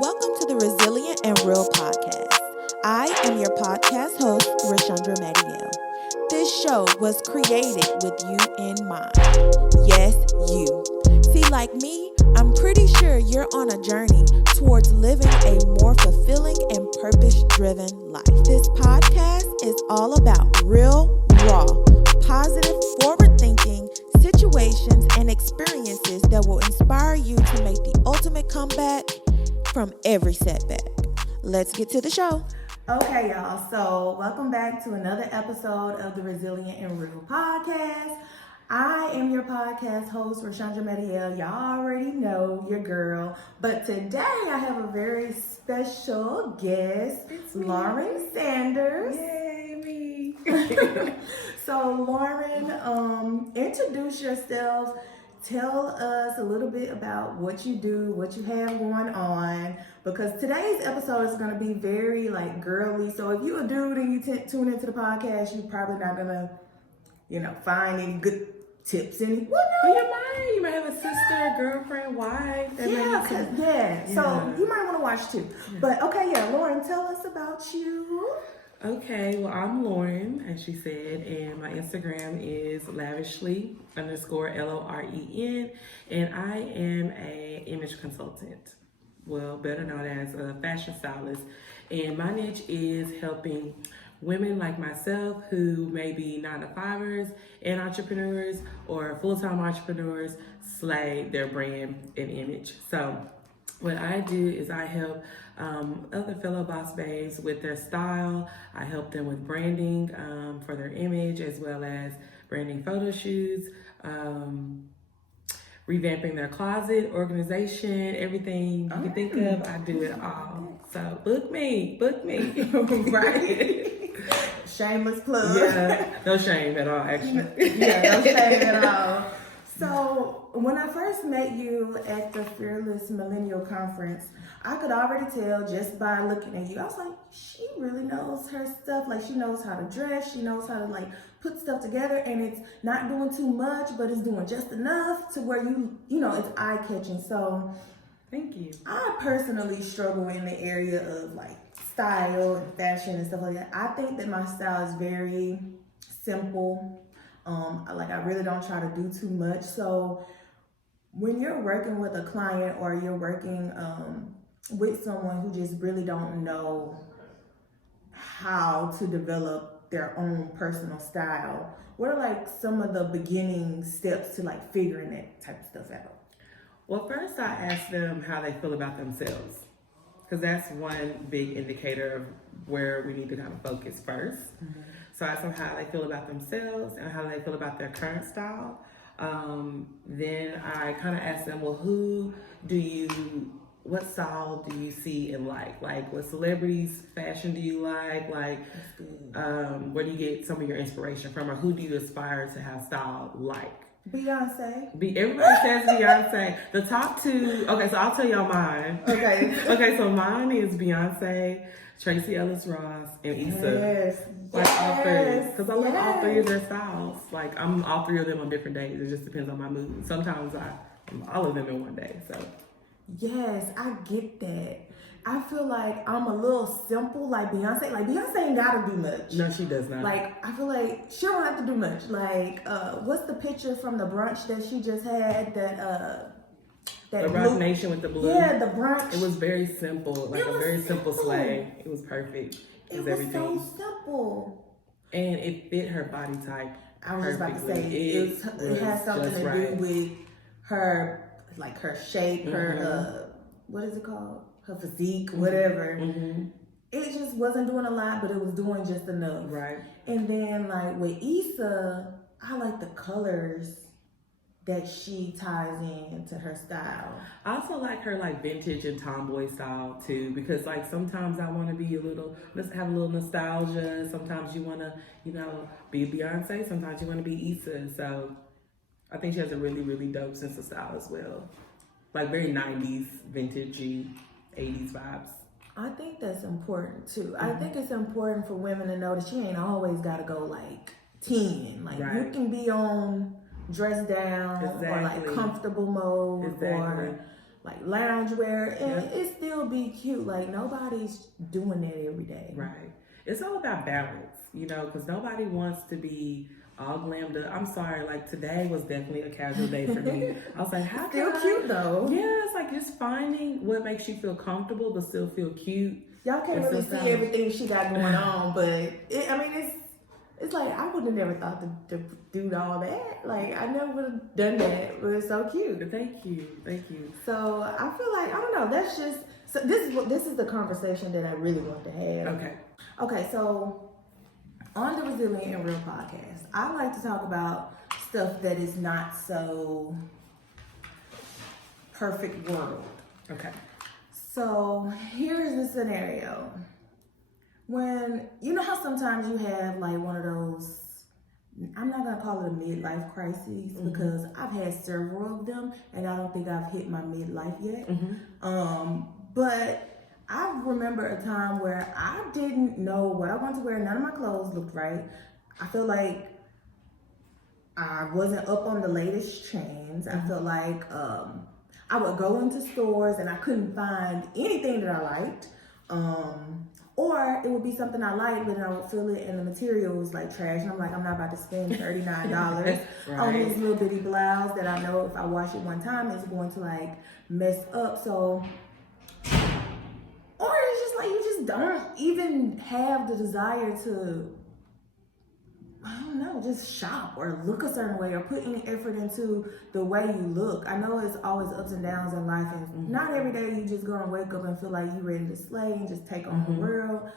Welcome to the Resilient and Real podcast. I am your podcast host, Rashandra Mediel. This show was created with you in mind. Yes, you. See, like me, I'm pretty sure you're on a journey towards living a more fulfilling and purpose-driven life. This podcast is all about real, raw, positive, forward-thinking situations and experiences that will inspire you to make the ultimate comeback from every setback. Let's get to the show. Okay, y'all. So welcome back to another episode of the Resilient and Real podcast. I am your podcast host, Rashandra Mediel. Y'all already know your girl. But today I have a very special guest, Loren Sanders. Yay, me. So Loren, introduce yourself. Tell us a little bit about what you do, what you have going on, because today's episode is going to be very girly. So if you're a dude and you tune into the podcast, you're probably not going to, find any good tips. Well, you might have a sister, girlfriend, wife. So you might want to watch too. But Loren, tell us about you. Okay, well, I'm Loren, as she said, and my Instagram is lavishly_LOREN, and I am a image consultant, well, better known as a fashion stylist, and my niche is helping women like myself who may be 9-to-5ers and entrepreneurs or full-time entrepreneurs slay their brand and image. So what I do is I help other fellow boss babes with their style. I help them with branding for their image, as well as branding photo shoots, revamping their closet, organization, everything you can think of. I do it all. So book me. Right. Shameless plug. Yeah, no shame at all, actually. No shame at all. So when I first met you at the Fearless Millennial Conference, I could already tell just by looking at you. I was like, she really knows her stuff. She knows how to dress. She knows how to put stuff together, and it's not doing too much, but it's doing just enough to where it's eye-catching. So thank you. I personally struggle in the area of style and fashion and stuff like that. I think that my style is very simple. I really don't try to do too much. So when you're working with a client or you're working with someone who just really don't know how to develop their own personal style, what are some of the beginning steps to figuring that type of stuff out? Well, first I ask them how they feel about themselves, because that's one big indicator of where we need to kind of focus first. Mm-hmm. So I ask them how they feel about themselves and how they feel about their current style. Then I kind of ask them, well, what style do you see and like? What celebrities' fashion do you like? Where do you get some of your inspiration from? Or who do you aspire to have style like? Beyonce. Everybody says Beyonce. The top two, okay, so I'll tell y'all mine. Okay. Okay, so mine is Beyonce, Tracy Ellis Ross, and Issa. All three. Because I love all three of their styles. I'm all three of them on different days. It just depends on my mood. Sometimes I'm all of them in one day, so. Yes, I get that. I feel like I'm a little simple, like Beyonce. Beyonce ain't gotta do much. No, she does not. I feel like she don't have to do much. What's the picture from the brunch that she just had? That the Rock Nation with the blue. Yeah, the brunch. It was very simple, a very simple slay. It was perfect. It was so simple. And it fit her body type. I was just about to say it has something to do with her, her shape, her what is it called? Her physique, whatever. Mm-hmm. It just wasn't doing a lot, but it was doing just enough. Right. And then with Issa, I like the colors that she ties into her style. I also like her vintage and tomboy style too, because sometimes I want to be let's have a little nostalgia. Sometimes you want to, be Beyonce. Sometimes you want to be Issa. So I think she has a really, really dope sense of style as well. Very 90s, vintagey, 80s vibes. I think that's important too. Mm-hmm. I think it's important for women to know that she ain't always got to go 10. Right. You can be on dress down or comfortable mode or like loungewear, and it still be cute. Like nobody's doing that every day. Right. It's all about balance, you know, because nobody wants to be all glammed up. I'm sorry, like today was definitely a casual day for me. I was like, how Still can cute though. Yeah, it's like just finding what makes you feel comfortable but still feel cute. Y'all can't really see everything she got going on, but it's like I would have never thought to do all that. Like I never would have done that, but it's so cute. Thank you. So I feel like I don't know. That's just this is the conversation that I really want to have. Okay. So on the Resilient and Real podcast, I like to talk about stuff that is not so perfect world. Okay. So here's the scenario. When, you know how sometimes you have like one of those, I'm not going to call it a midlife crisis because I've had several of them and I don't think I've hit my midlife yet. But I remember a time where I didn't know what I wanted to wear. None of my clothes looked right. I feel like I wasn't up on the latest trends. I felt like I would go into stores and I couldn't find anything that I liked. Or it would be something I liked, but I would feel it and the material was like trash. And I'm like, I'm not about to spend $39 on this little bitty blouse that I know if I wash it one time, it's going to like mess up. So, or it's just like you just don't even have the desire to, I don't know, just shop or look a certain way or put any effort into the way you look. I know it's always ups and downs in life, and not every day you just gonna wake up and feel like you're ready to slay and just take on the world.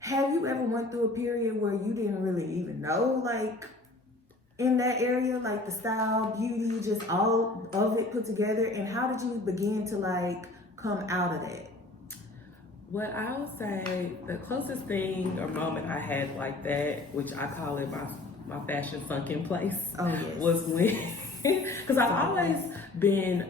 Have you ever went through a period where you didn't really even know, like, in that area, like the style, beauty, just all of it put together? And how did you begin to like come out of that? What I would say, the closest thing or moment I had like that, which I call it my fashion sunken place, was when, because I've always been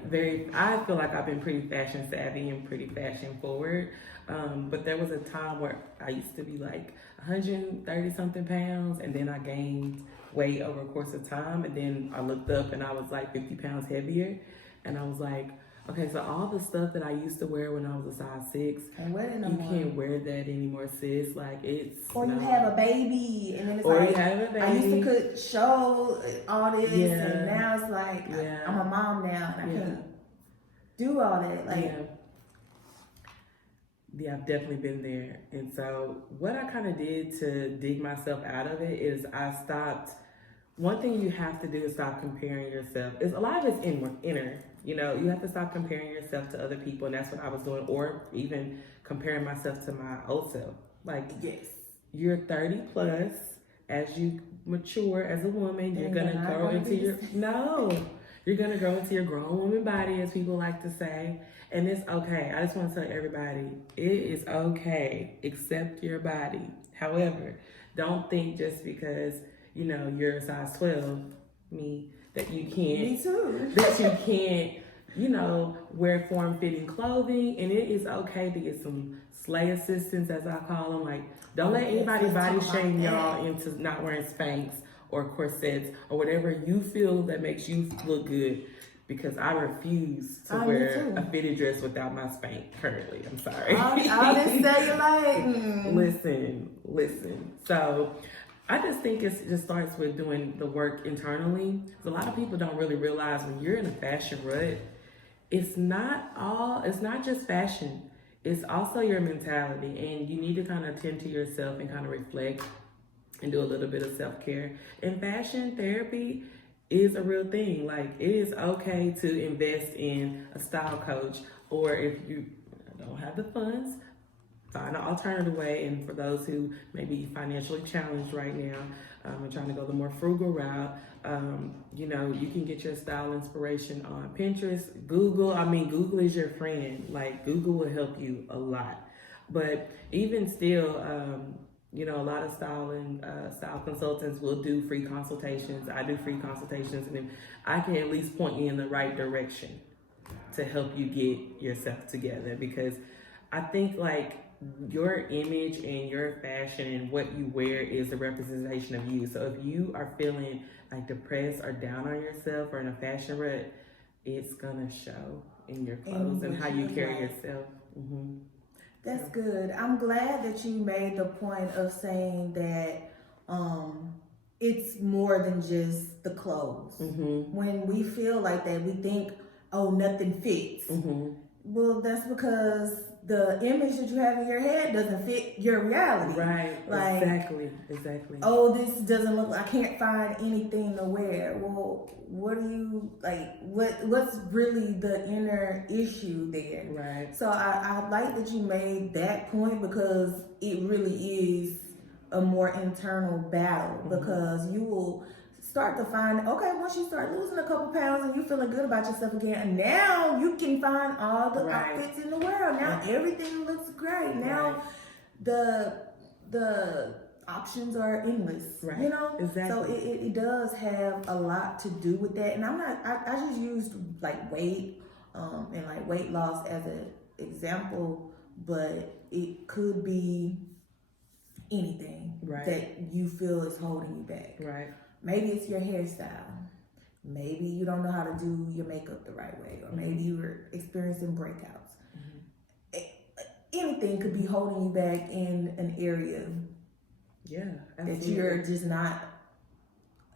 I feel like I've been pretty fashion savvy and pretty fashion forward. But there was a time where I used to be like 130 something pounds, and then I gained weight over a course of time, and then I looked up and I was like 50 pounds heavier, and I was like, okay, so all the stuff that I used to wear when I was a size 6, you can't wear that anymore, sis. Like it's. Or you have a baby, and then it's or like, you have a baby. I used to show all this, and now it's like I'm a mom now, and I can't do all that. Like, yeah, I've definitely been there. And so what I kind of did to dig myself out of it is I stopped. One thing you have to do is stop comparing yourself. A lot of it's inner. You know, you have to stop comparing yourself to other people, and that's what I was doing, or even comparing myself to my old self. Like, you're 30 plus. As you mature as a woman, you're gonna grow into you're gonna grow into your grown woman body, as people like to say, and it's okay. I just want to tell everybody, it is okay. Accept your body. However, don't think just because you're a size 12, that you can't. Me too. That you can't, wear form-fitting clothing, and it is okay to get some slay assistants, as I call them. Like, don't let anybody body shame y'all into not wearing Spanx or corsets or whatever you feel that makes you look good. Because I refuse to wear a fitted dress without my Spanx currently. I'm sorry. All this cellulite. Listen. So I just think it just starts with doing the work internally. A lot of people don't really realize when you're in a fashion rut, it's not just fashion. It's also your mentality, and you need to kind of tend to yourself and kind of reflect and do a little bit of self-care. And fashion therapy is a real thing. Like, it is okay to invest in a style coach, or if you don't have the funds, find an alternative way. And for those who may be financially challenged right now and trying to go the more frugal route, you can get your style inspiration on Pinterest, Google. Google is your friend. Like, Google will help you a lot. But even still, a lot of style consultants will do free consultations. I do free consultations, and I can at least point you in the right direction to help you get yourself together, because I think like your image and your fashion and what you wear is a representation of you. So if you are feeling like depressed or down on yourself or in a fashion rut, it's gonna show. in your clothes and how you carry yourself. That's good. I'm glad that you made the point of saying that it's more than just the clothes. When we feel like that, we think, oh, nothing fits. Well, that's because the image that you have in your head doesn't fit your reality. Right. Like, exactly. Oh, this doesn't look, I can't find anything to wear. Well, what do you, like, what's really the inner issue there? Right. So I like that you made that point, because it really is a more internal battle, because you will start to find, okay, once you start losing a couple pounds and you feeling good about yourself again, now you can find all the outfits in the world. Now everything looks great. Now the options are endless. Right. You know? Exactly. So it does have a lot to do with that. And I just used like weight and like weight loss as an example, but it could be anything that you feel is holding you back. Right. Maybe it's your hairstyle. Maybe you don't know how to do your makeup the right way, or maybe you're experiencing breakouts. Anything could be holding you back in an area that you're just not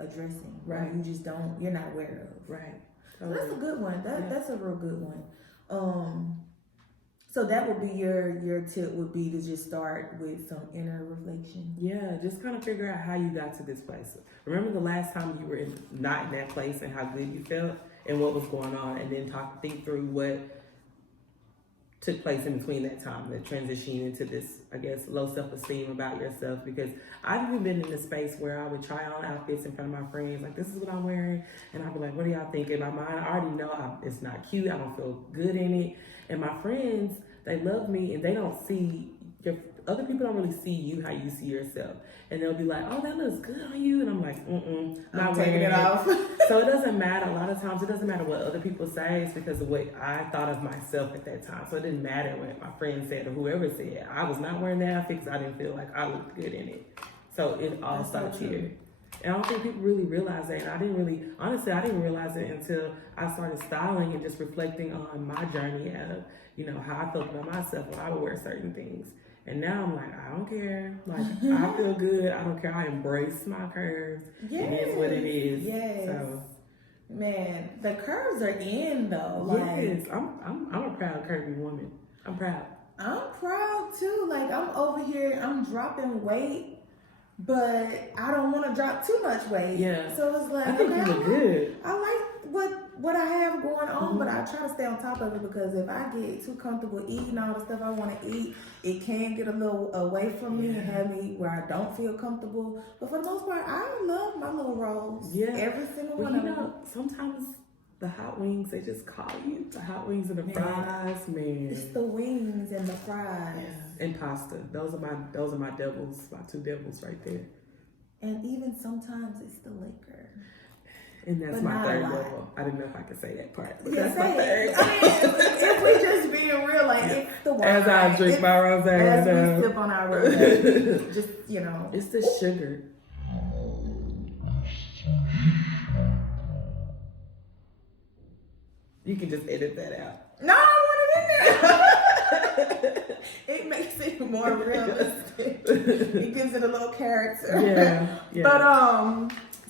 addressing. Right. You just you're not aware of. Right. So that's a good one. That's a real good one. So that would be your tip, would be to just start with some inner reflection. Yeah, just kind of figure out how you got to this place. Remember the last time you were not in that place and how good you felt and what was going on, and then think through what took place in between that time, the transition into this, I guess, low self-esteem about yourself. Because I've even been in this space where I would try on outfits in front of my friends, like, this is what I'm wearing, and I'd be like, what do y'all think? In my mind, I already know it's not cute, I don't feel good in it. And my friends, they love me, and they don't see other people don't really see you how you see yourself. And they'll be like, oh, that looks good on you. And I'm like, not taking it off. So it doesn't matter. A lot of times it doesn't matter what other people say. It's because of what I thought of myself at that time. So it didn't matter what my friend said or whoever said. I was not wearing that outfit because I didn't feel like I looked good in it. So it all starts here. And I don't think people really realize that. And I didn't realize it until I started styling and just reflecting on my journey of, how I felt about myself when I would wear certain things. And now I'm like, I don't care. Like, I feel good. I don't care. I embrace my curves. Yes. It is what it is. Yes. So, man, the curves are in though. Yes. I'm a proud curvy woman. I'm proud. I'm proud too. Like, I'm over here, I'm dropping weight, but I don't want to drop too much weight. Yeah. So it's like, I think you look good. I like what I have going on, but I try to stay on top of it, because if I get too comfortable eating all the stuff I want to eat, it can get a little away from me and have me where I don't feel comfortable. But for the most part, I love my little rolls. Yeah. Every single one of them. Sometimes the hot wings, they just call you. The hot wings and the fries, man. It's the wings and the fries. Yeah. And pasta. Those are my devils, my two devils right there. And even sometimes it's the liquor. And that's my third level. I didn't know if I could say that part. But yeah, that's my third. If we just being real, like, it's the wine. As I drink my rosé. As we sip on our rosé. Just, It's the sugar. You can just edit that out. No, I want it in there. It makes it more realistic. It gives it a little character. Yeah. But,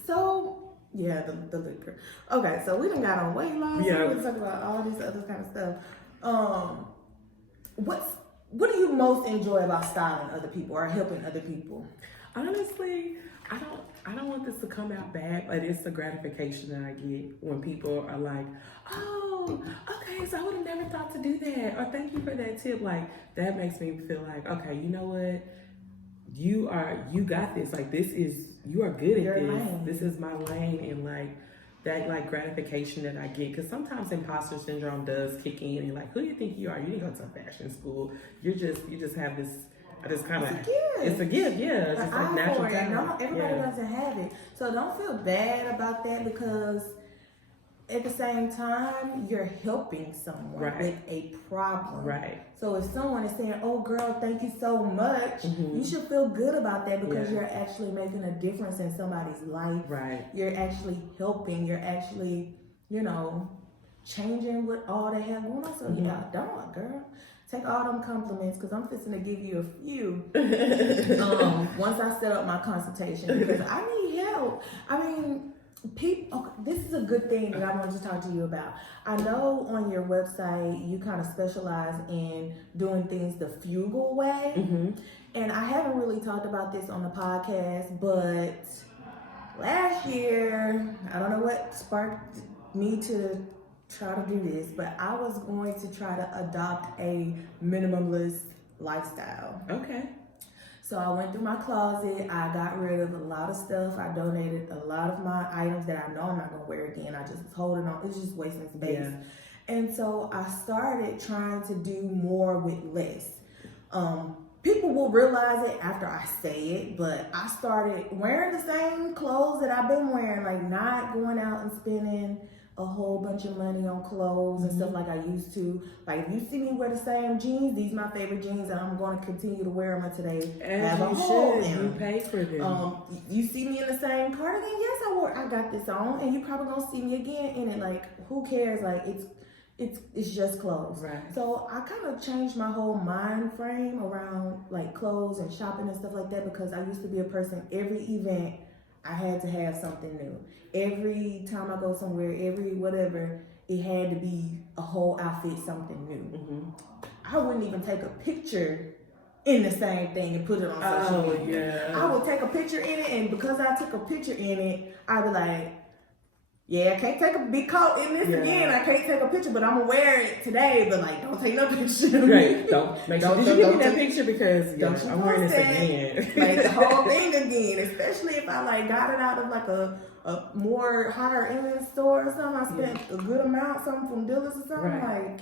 so... yeah, the liquor. Okay, so we done got on weight loss. Yeah. We talk about all this other kind of stuff. What do you most enjoy about styling other people or helping other people? Honestly, I don't want this to come out bad, but it's the gratification that I get when people are like, oh, okay, so I would have never thought to do that, or thank you for that tip. Like, that makes me feel like, okay, you know what? You got this. Like, you are good at this. Lane. This is my lane. And like that, like, gratification that I get, because sometimes imposter syndrome does kick in. And you're like, who do you think you are? You didn't go to fashion school. You just have this. It's a gift. Yeah. It's just like natural talent. Everybody doesn't have it, so don't feel bad about that, because at the same time, you're helping someone with a problem. Right. So if someone is saying, oh, girl, thank you so much, you should feel good about that, because you're actually making a difference in somebody's life. Right. You're actually helping. You're actually, changing what all they have going on. So yeah, don't, girl. Take all them compliments because I'm fixing to give you a few once I set up my consultation because I need help. I mean, people. Okay, this is a good thing that I wanted to talk to you about. I know on your website you kind of specialize in doing things the frugal way, and I haven't really talked about this on the podcast, but last year, I don't know what sparked me to try to do this, but I was going to try to adopt a minimalist lifestyle. Okay. So I went through my closet. I got rid of a lot of stuff. I donated a lot of my items that I know I'm not going to wear again. I just was holding on. It's just wasting space. Yeah. And so I started trying to do more with less. People will realize it after I say it, but I started wearing the same clothes that I've been wearing, like not going out and spending a whole bunch of money on clothes and stuff like I used to. Like if you see me wear the same jeans, these are my favorite jeans, and I'm going to continue to wear them until they have a hole in them. You pay for them. You see me in the same cardigan? Yes, I got this on, and you probably gonna see me again in it. Like who cares? Like it's just clothes. Right. So I kind of changed my whole mind frame around like clothes and shopping and stuff like that because I used to be a person, every event I had to have something new. Every time I go somewhere, every whatever, it had to be a whole outfit, something new. I wouldn't even take a picture in the same thing and put it on social media. I would take a picture in it, and because I took a picture in it, I'd be like, yeah, I can't take a big coat in this again. I can't take a picture, but I'm gonna wear it today. But like, don't take no picture. Right. Don't make sure you give me that picture because I'm wearing this again. Like the whole thing again, especially if I like got it out of like a more higher end store or something. I spent a good amount, something from Dillard's or something like.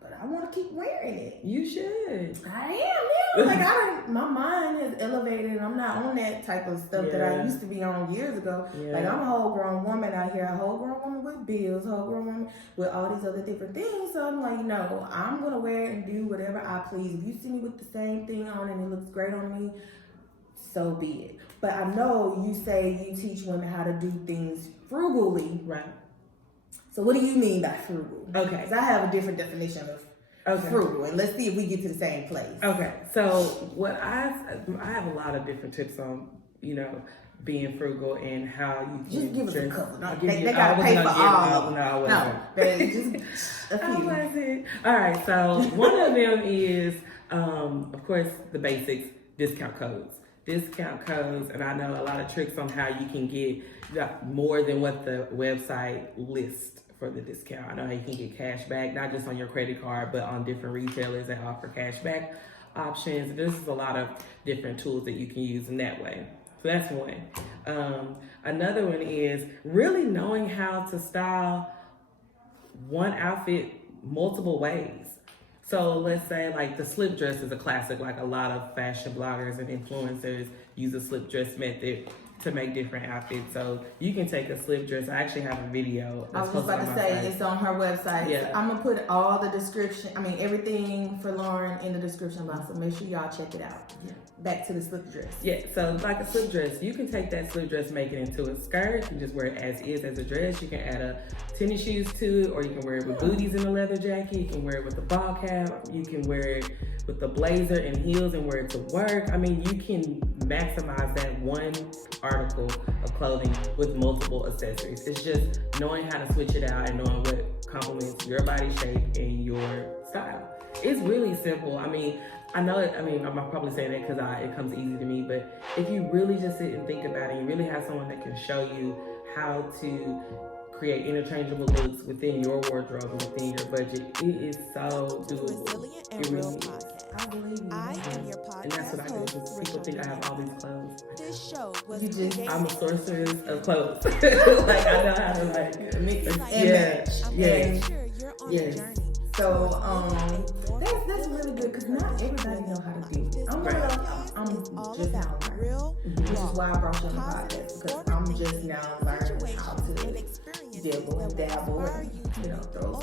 But I want to keep wearing it. You should. I am. Like my mind is elevated, and I'm not on that type of stuff that I used to be on years ago. Like I'm a whole grown woman out here, a whole grown woman with bills, a whole grown woman with all these other different things. So I'm like, no, I'm gonna wear it and do whatever I please. If you see me with the same thing on and it looks great on me, so be it. But I know you say you teach women how to do things frugally. Right. So what do you mean by frugal? Okay. Because I have a different definition of frugal, and let's see if we get to the same place. Okay. So what I have a lot of different tips on, being frugal and how you can just give us a couple. No, they gotta pay for all. No, just a few. All right. So one of them is, of course, the basics: discount codes. And I know a lot of tricks on how you can get more than what the website lists for the discount. I know how you can get cash back, not just on your credit card, but on different retailers that offer cash back options. This is a lot of different tools that you can use in that way. So that's one. Another one is really knowing how to style one outfit multiple ways. So let's say like the slip dress is a classic, like a lot of fashion bloggers and influencers use a slip dress method to make different outfits. So you can take a slip dress. I actually have a video. I was just about to say it's on her website. Yeah. I'm gonna put all the everything for Lauren in the description box. So make sure y'all check it out. Yeah. Back to the slip dress. Yeah, so like a slip dress, you can take that slip dress, make it into a skirt. You can just wear it as is, as a dress. You can add a tennis shoes to it, or you can wear it with booties and a leather jacket. You can wear it with a ball cap. You can wear it with a blazer and heels and wear it to work. I mean, you can maximize that one article of clothing with multiple accessories. It's just knowing how to switch it out and knowing what complements your body shape and your style. It's really simple. I'm probably saying that because it comes easy to me, but if you really just sit and think about it, you really have someone that can show you how to create interchangeable looks within your wardrobe and within your budget. It is so doable. Resilient and Real podcast. I believe you. I am your podcast And that's what I do. host, People think I have all these clothes. This show was I'm a sorceress of clothes. Like I know how to mix and match. I'm sure you're on a journey. So that's really good because not everybody know how to do it. I'm just now learning, which is why I brought you on the podcast because I'm just now learning how to dibble and dabble and throw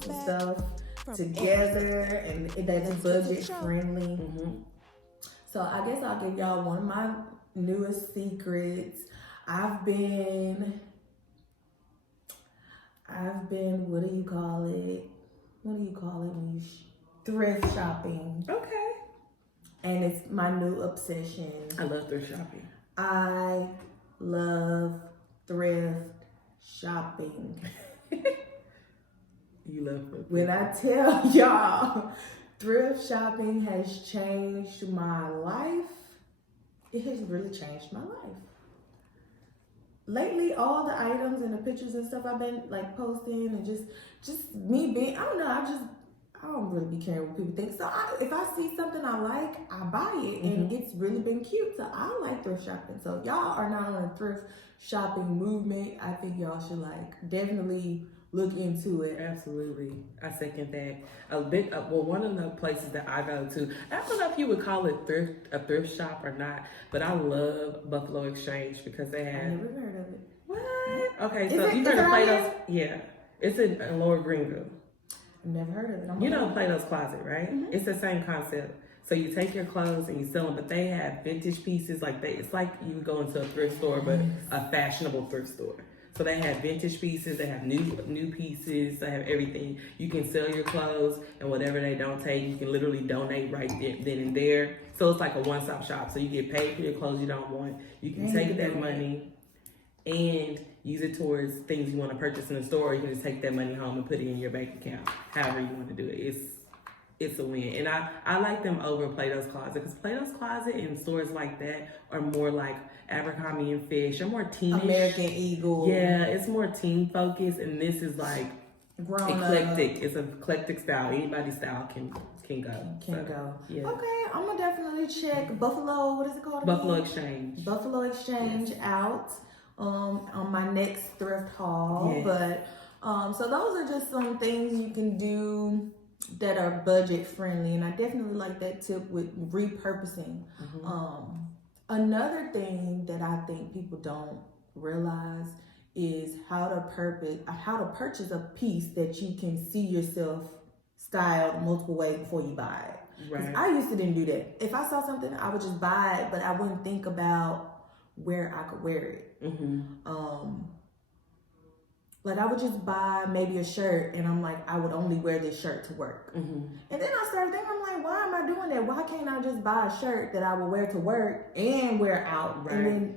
some stuff together and that's budget friendly. So I guess I'll give y'all one of my newest secrets. I've been, what do you call it when you thrift shopping. Okay. And it's my new obsession. I love thrift shopping. I love thrift shopping. You love thrift. When I tell y'all, thrift shopping has changed my life. It has really changed my life. Lately, all the items and the pictures and stuff I've been like posting and just me being, I don't know, I don't really be caring what people think. So if I see something I like, I buy it, and it's really been cute. So I like thrift shopping. So if y'all are not on a thrift shopping movement, I think y'all should like definitely look into it. Absolutely, I second that. Well, one of the places that I go to, I don't know if you would call it a thrift shop or not, but I love Buffalo Exchange because they have. I never heard of it. What? Okay, so you heard of Plato's? Yeah, it's in Lower Greenville. I've never heard of it. You know Plato's Closet, right? It's the same concept. So you take your clothes and you sell them, but they have vintage pieces. It's like you go into a thrift store, but a fashionable thrift store. So they have vintage pieces, they have new pieces, they have everything. You can sell your clothes, and whatever they don't take, you can literally donate right then and there. So it's like a one-stop shop. So you get paid for your clothes you don't want. You can take that money and use it towards things you want to purchase in the store. Or you can just take that money home and put it in your bank account, however you want to do it. It's a win. And I like them over Plato's Closet, because Plato's Closet and stores like that are more like Abercrombie and Fish, or more teenish. American Eagle. Yeah, it's more teen focused, and this is like Grown eclectic. up. It's an eclectic style. Anybody's style can go. Can go. Yeah. Okay, I'm gonna definitely check Buffalo. What is it called? Buffalo again? Exchange. Buffalo Exchange out on my next thrift haul. Yes. But so those are just some things you can do that are budget friendly, and I definitely like that tip with repurposing. Another thing that I think people don't realize is how to purchase a piece that you can see yourself styled multiple ways before you buy it. Right. I used to didn't do that. If I saw something, I would just buy it, but I wouldn't think about where I could wear it. Like I would just buy maybe a shirt, and I'm like, I would only wear this shirt to work. And then I started thinking, I'm like, why am I doing that? Why can't I just buy a shirt that I would wear to work and wear out? Right.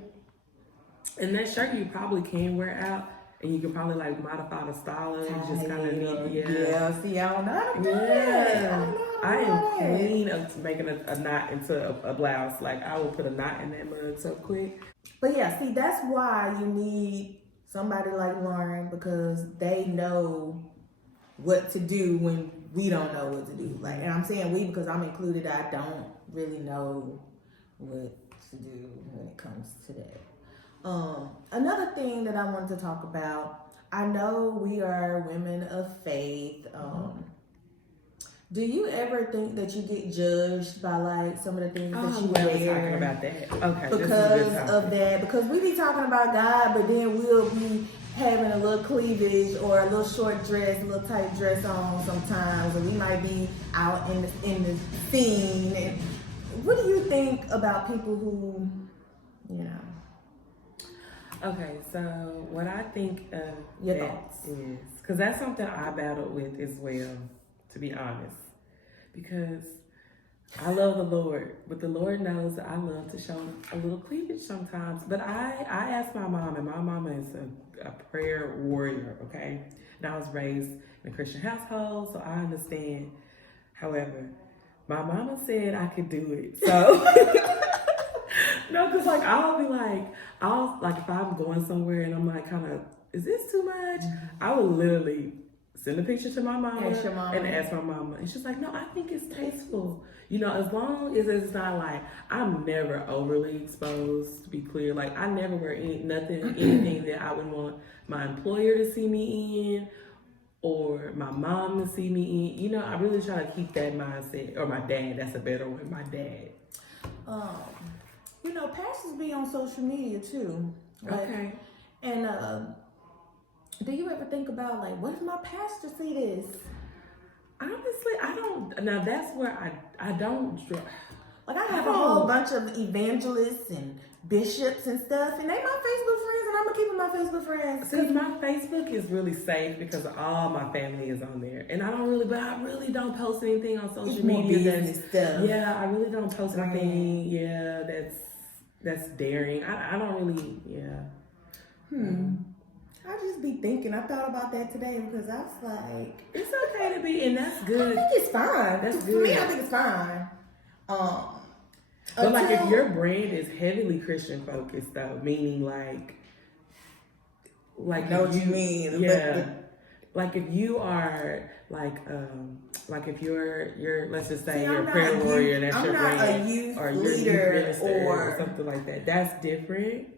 And that shirt you probably can wear out, and you can probably like modify the style of it. Just kind of Yeah. See, I don't know how to do that. I am queen of making a knot into a blouse. Like I will put a knot in that mug so quick. But yeah, see, that's why you need somebody like Lauren, because they know what to do when we don't know what to do. Like, and I'm saying we because I'm included. I don't really know what to do when it comes to that. Another thing that I wanted to talk about, I know we are women of faith. Do you ever think that you get judged by like some of the things that you wear? Talking about that. Okay. Because of that, because we be talking about God, but then we'll be having a little cleavage or a little short dress, a little tight dress on sometimes, or we might be out in the scene. And what do you think about people who, you know? Okay, so what I think Your thoughts is, because that's something I battled with as well, to be honest, because I love the Lord, but the Lord knows that I love to show a little cleavage sometimes. But I asked my mom, and my mama is a prayer warrior, okay? And I was raised in a Christian household, so I understand. However, my mama said I could do it, so... No, because like I'll be like, if I'm going somewhere and I'm like kind of, is this too much? I will literally send a picture to my mama and ask my mama. And she's like, no, I think it's tasteful. You know, as long as it's not like, I'm never overly exposed, to be clear. Like I never wear anything that I would want my employer to see me in or my mom to see me in. You know, I really try to keep that mindset, or my dad, that's a better one, my dad. You know, pastors be on social media too. Like, okay. And do you ever think about like, what if my pastor see this? Honestly, I don't. Now that's where I don't. Like I have a whole bunch of evangelists and bishops and stuff, and they my Facebook friends. and I'm gonna keep it my Facebook friends. Because my Facebook is really safe because all my family is on there, and I really don't post anything on social media. Stuff. Yeah, I really don't post anything. Yeah, that's daring. I don't really. Yeah. I just be thinking. I thought about that today because I was like, it's okay to be, and that's good. I think it's fine. That's For good. me, I think it's fine. But like if your brand is heavily Christian focused though, meaning like know what you mean. Yeah. Like if you are like if you're let's just say you're a prayer warrior and that's your brand, or you're a youth minister or something like that. That's different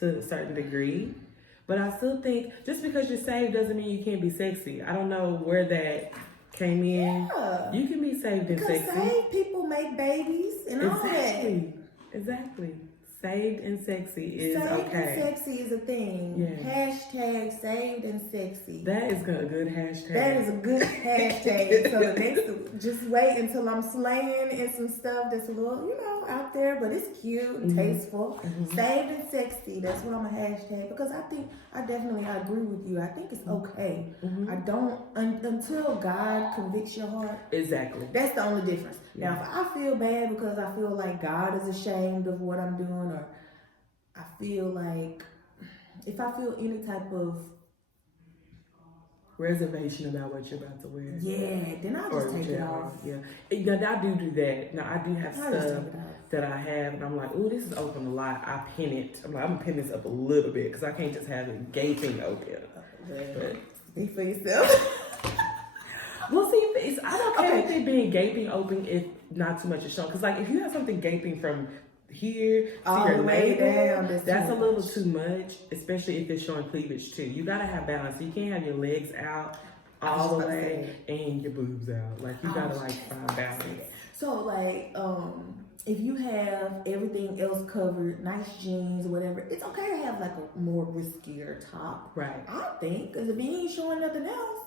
to a certain degree. But I still think just because you're saved doesn't mean you can't be sexy. I don't know where that came in. Yeah. You can be saved and sexy. Because saved people make babies and all that. Exactly. Saved and sexy is saved okay. Saved and sexy is a thing. Yeah. Hashtag saved and sexy. That is a good hashtag. That is a good hashtag. So the next, just wait until I'm slaying and some stuff that's a little, out there, but it's cute and tasteful. Saved and sexy. That's what I'm a hashtag because I definitely agree with you. I think it's okay. I don't until God convicts your heart. Exactly. That's the only difference. Now, if I feel bad because I feel like God is ashamed of what I'm doing, or I feel like if I feel any type of reservation about what you're about to wear, then I'll just take it off. Yeah, now I do that. Now I do have stuff that I have, and I'm like, oh, this is open a lot. I pin it. I'm gonna pin this up a little bit because I can't just have it gaping open. But speak for yourself. Well, see, I'm okay with it being gaping open if not too much is shown. Because, like, if you have something gaping from here to your navel, that's a little too much, especially if it's showing cleavage, too. You got to have balance. So you can't have your legs out all the way and your boobs out. Like, you got to, like, find balance. So, like, if you have everything else covered, nice jeans or whatever, it's okay to have, like, a more riskier top. Right. I think. Because if you ain't showing nothing else,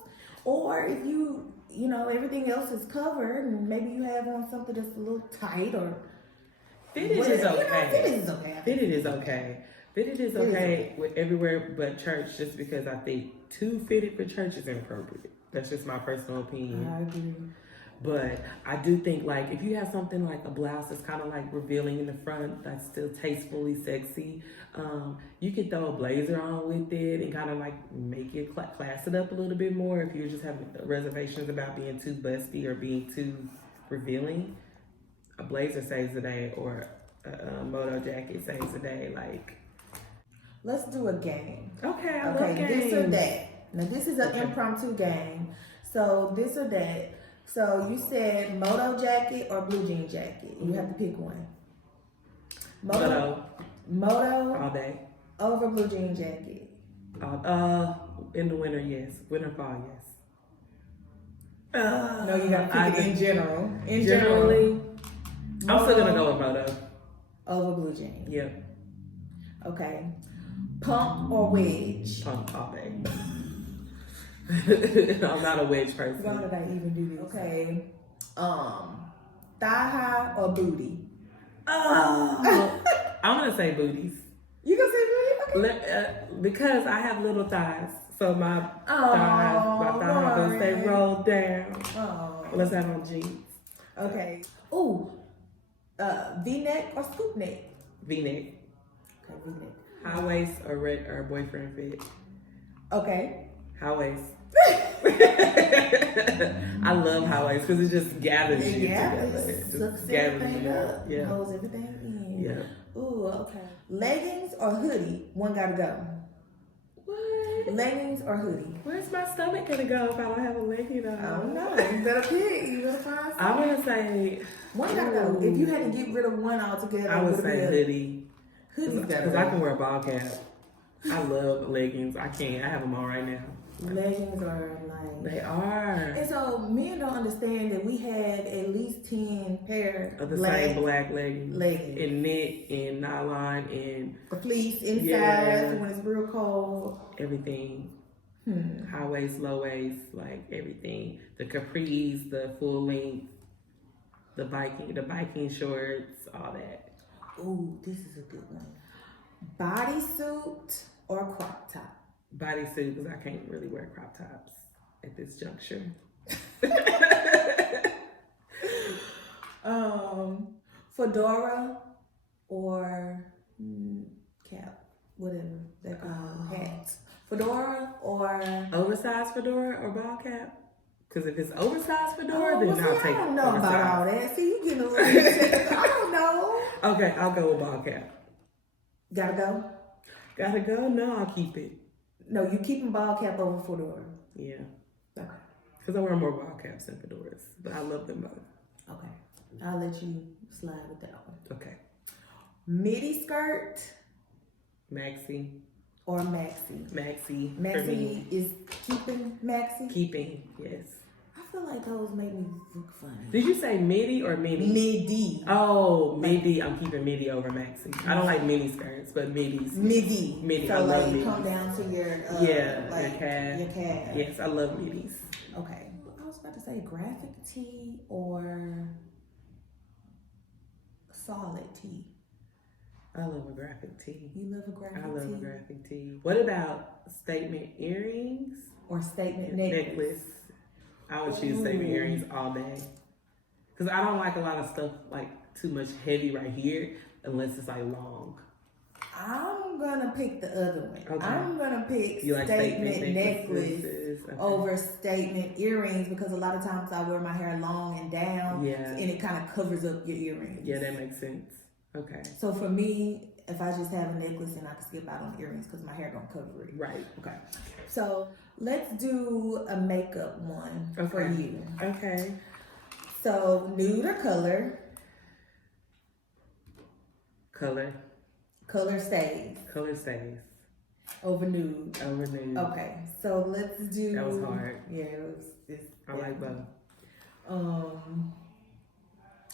or if you everything else is covered and maybe you have on something that's a little tight or fitted is okay. Fitted is okay. Fitted is okay. Fitted is okay with everywhere but church just because I think too fitted for church is inappropriate. That's just my personal opinion. I agree. But I do think like if you have something like a blouse that's kind of like revealing in the front that's still tastefully sexy, you could throw a blazer on with it and kind of like make it class it up a little bit more if you're just having reservations about being too busty or being too revealing. A blazer saves the day or a moto jacket saves the day. Like, let's do a game. Okay, I love games. This or that. Now this is an impromptu game. So this or that. So you said moto jacket or blue jean jacket. You have to pick one. Moto all day. Over blue jean jacket. In the winter, yes. Winter, fall, yes. No, you gotta pick it in general. Generally, I'm still gonna go with moto. Over blue jean. Yep. Okay. Pump or wedge? Pump all day. I'm not a wedge person. Why did I even do this? Okay. Thigh high or booty? I'm gonna say booties. You gonna say booty? Okay. Because I have little thighs, so my thighs will stay rolled down. Let's have on jeans. Okay. Ooh. V-neck or scoop neck? V-neck. Okay, V-neck. High waist or boyfriend fit. Okay. High waist. I love high waist because it just gathers you together. It just gathers you up. Yeah. Holds everything in. Yeah. Ooh, okay. Leggings or hoodie? One gotta go. What? Leggings or hoodie? Where's my stomach gonna go if I don't have a legging on? I don't know. You better pick. You better find something. I'm gonna say one gotta go. If you had to get rid of one altogether, I would say hoodie. Hoodie's gotta go. Because I can wear a ball cap. I love leggings. I can't. I have them on right now. Leggings are like... They are. And so men don't understand that we had at least 10 pair of the same black leggings. In knit, in nylon, in... the fleece inside when it's real cold. Everything. High waist, low waist, like everything. The capris, the full length, the biking shorts, all that. Ooh, this is a good one. Bodysuit or a crop top? Bodysuit, because I can't really wear crop tops at this juncture. Fedora or cap, whatever they're called, hats. Fedora or oversized fedora or ball cap? Because if it's oversized fedora, then I'll take I don't know oversized. about all that. See, you getting a little I don't know. Okay, I'll go with ball cap. Gotta go? Gotta go? No, I'll keep it. No, you keeping ball cap over fedora. Yeah. Okay. Because I wear more ball caps than fedoras, but I love them both. Okay. I'll let you slide with that one. Okay. Midi skirt Maxi. or maxi? Maxi. Maxi is keeping maxi? Keeping, yes. I feel like those make me look funny. Did you say midi or mini? Midi. Oh, midi. I'm keeping midi over maxi. I don't like mini skirts, but midis. Midi. Midi. So I love like midis. come down to your your calf. Your calf. Yes, I love midis. Okay. I was about to say graphic tee or solid tee. I love a graphic tee. You love a graphic tee? I love a graphic tee. What about statement earrings? Or statement necklace? I would choose statement earrings all day. Because I don't like a lot of stuff like too much heavy right here unless it's like long. I'm gonna pick the other one. Okay. I'm gonna pick You like statement necklace Okay. over statement earrings because a lot of times I wear my hair long and down, Yeah. and it kind of covers up your earrings. Yeah, that makes sense. Okay. So for me, if I just have a necklace and I can skip out on earrings because my hair don't cover it. Right. Okay. So let's do a makeup one for you. Okay. So nude or color? Color. Color stays Color stays. over nude. Over nude. Okay, so let's do. That was hard. Yeah, it was. I like both. Oh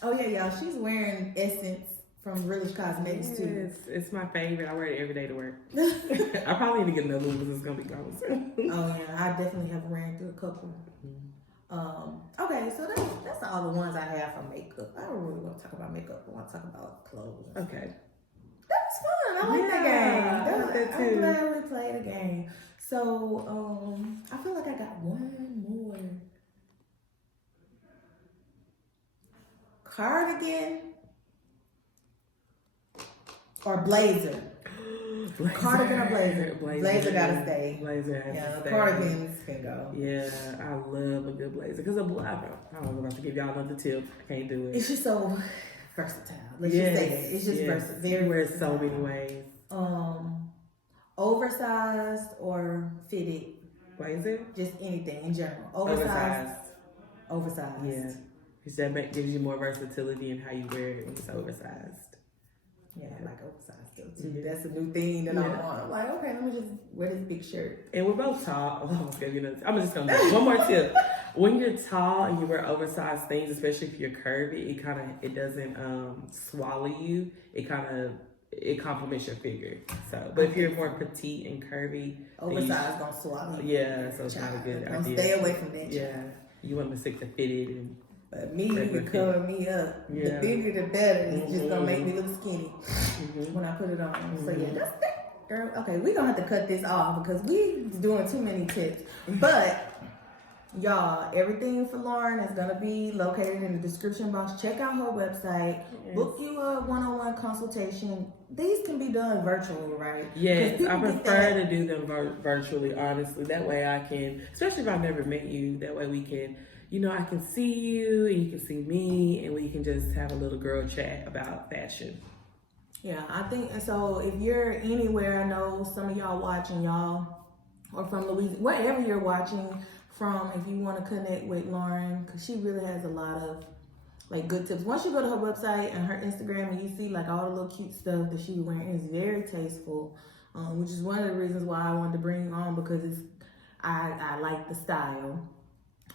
yeah, y'all. She's wearing Essence from Realish Cosmetics too. It's my favorite. I wear it every day to work. I probably need to get another one because it's gonna be gone soon. Oh yeah, I definitely have ran through a couple. Okay, so that's all the ones I have for makeup. I don't really want to talk about makeup. I want to talk about clothes. Okay. That's fun. I like that game. I like that too. I'm glad we played a game. So I feel like I got one more. Cardigan or blazer? Cardigan or blazer? Blazer gotta stay. Blazer has Yeah, to stay. cardigans can go. Yeah, I love a good blazer. Because I don't know about to give y'all another tip. I can't do it. It's just so versatile. Let's just say that. It's just versatile. Very You wear it versatile. so many ways. Oversized or fitted? Blazer? Just anything in general. Oversized. Oversized. Yeah. Because that gives you more versatility in how you wear it when it's oversized. Yeah, I like oversized stuff too. Yeah. That's a new thing that I want. I'm like, okay, let me just wear this big shirt. And we're both tall. I'm just gonna do one more tip. When you're tall and you wear oversized things, especially if you're curvy, it doesn't swallow you. It complements your figure. So, but if you're more petite and curvy, Oversized gonna swallow you. Yeah, so it's not a good Don't idea. stay away from that. Yeah, you want to stick to fitted and. But me, you can cover me up. Yeah. The bigger, the better. It's just gonna make me look skinny when I put it on. So yeah, that's that, girl. Okay, we gonna have to cut this off because we doing too many tips. But y'all, everything for Lauren is gonna be located in the description box. Check out her website. Yes. Book you a one-on-one consultation. These can be done virtually, right? Yes, I prefer to do them virtually, honestly. That way I can, especially if I've never met you, that way we can, I can see you and you can see me and we can just have a little girl chat about fashion. Yeah, I think so. If you're anywhere, I know some of y'all watching, y'all, or from Louisiana, wherever you're watching from, if you want to connect with Lauren, because she really has a lot of good tips. Once you go to her website and her Instagram and you see all the little cute stuff that she was wearing, it's very tasteful, which is one of the reasons why I wanted to bring you on, because I like the style.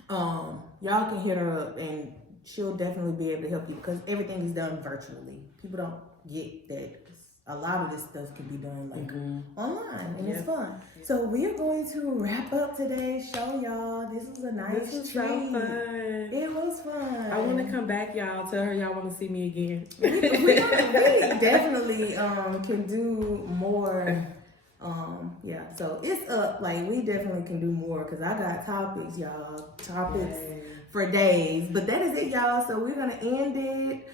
Y'all can hit her up and she'll definitely be able to help you because everything is done virtually. People don't get that. A lot of this stuff can be done online and it's fun. So we are going to wrap up today's show, y'all. This was a nice treat. So fun. It was fun. I want to come back, y'all. Tell her y'all want to see me again. we definitely can do more Yeah, so it's up. Like, we definitely can do more because I got topics, y'all. Topics for days. But that is it, y'all. So we're going to end it.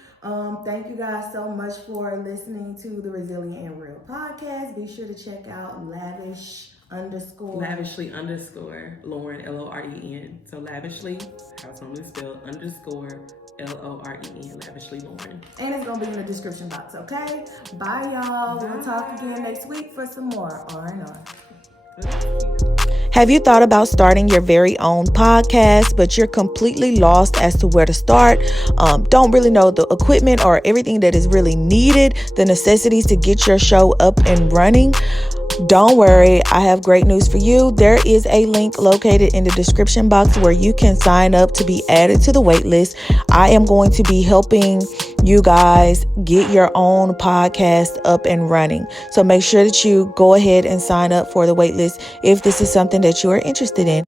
Thank you guys so much for listening to the Resilient and Real podcast. Be sure to check out lavishly_Loren, Loren. So lavishly, how it's normally spelled, _Loren, Lavishly Loren. And it's going to be in the description box, okay? Bye, y'all. Bye. We'll talk again next week for some more R&R. Have you thought about starting your very own podcast, but you're completely lost as to where to start? Don't really know the equipment or everything that is really needed, the necessities to get your show up and running? Don't worry, I have great news for you. There is a link located in the description box where you can sign up to be added to the wait list. I am going to be helping you guys get your own podcast up and running. So make sure that you go ahead and sign up for the wait list if this is something that you are interested in.